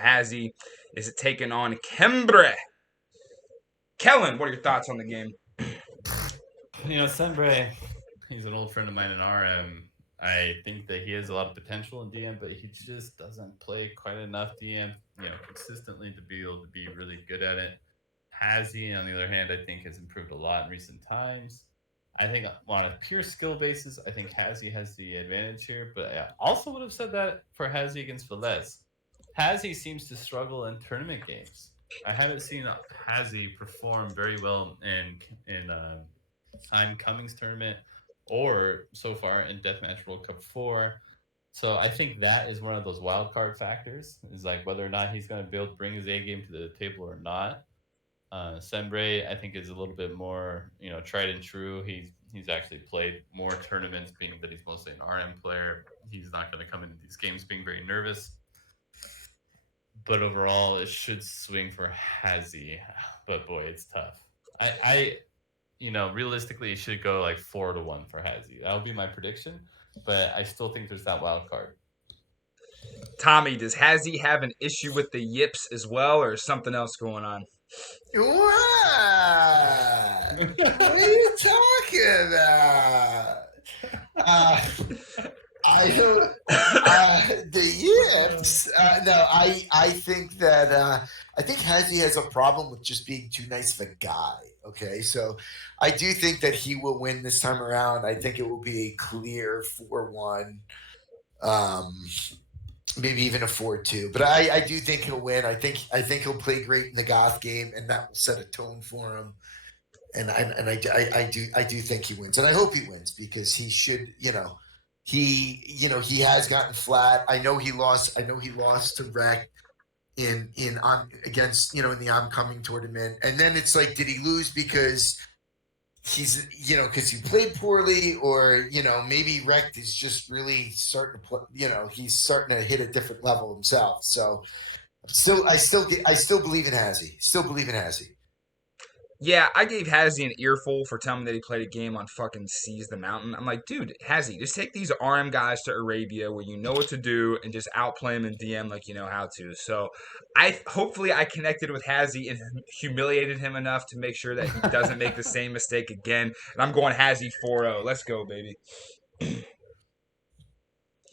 Hazzy is taking on C3mbre. Kellen, what are your thoughts on the game? C3mbre, he's an old friend of mine in RM. I think that he has a lot of potential in DM, but he just doesn't play quite enough DM, consistently to be able to be really good at it. Hazzy, on the other hand, I think has improved a lot in recent times. I think on a pure skill basis, I think Hazzy has the advantage here, but I also would have said that for Hazzy against Velez. Hazzy seems to struggle in tournament games. I haven't seen Hazzy perform very well in Time Cummings tournament or so far in Deathmatch World Cup 4. So I think that is one of those wild card factors, is like whether or not he's going to be able to bring his A game to the table or not. C3mbre, I think, is a little bit more, tried and true. He's actually played more tournaments, being that he's mostly an RM player. He's not going to come into these games being very nervous. But overall, it should swing for Hazzy. But boy, it's tough. Realistically, it should go like 4-1 for Hazzy. That would be my prediction. But I still think there's that wild card. Tommy, does Hazzy have an issue with the yips as well, or is something else going on? What? What are you talking about? I don't. The yips. No, I think that I think Hazzy has a problem with just being too nice of a guy. Okay, so I do think that he will win this time around. I think it will be a clear 4-1. Maybe even a 4-2. But I do think he'll win. I think he'll play great in the Goth game, and that will set a tone for him. And I do think he wins, and I hope he wins because he should. He has gotten flat. I know he lost to Rec in against in the oncoming tournament, and then it's like, did he lose because he's because he played poorly, or maybe Rect is just really starting to play, he's starting to hit a different level himself. So I still believe in Hazzy. Still believe in Hazzy. Yeah, I gave Hazzy an earful for telling me that he played a game on fucking Seize the Mountain. I'm like, dude, Hazzy, just take these RM guys to Arabia where you know what to do and just outplay them in DM like you know how to. So hopefully I connected with Hazzy and humiliated him enough to make sure that he doesn't make the same mistake again. And I'm going Hazzy 4-0. Let's go, baby.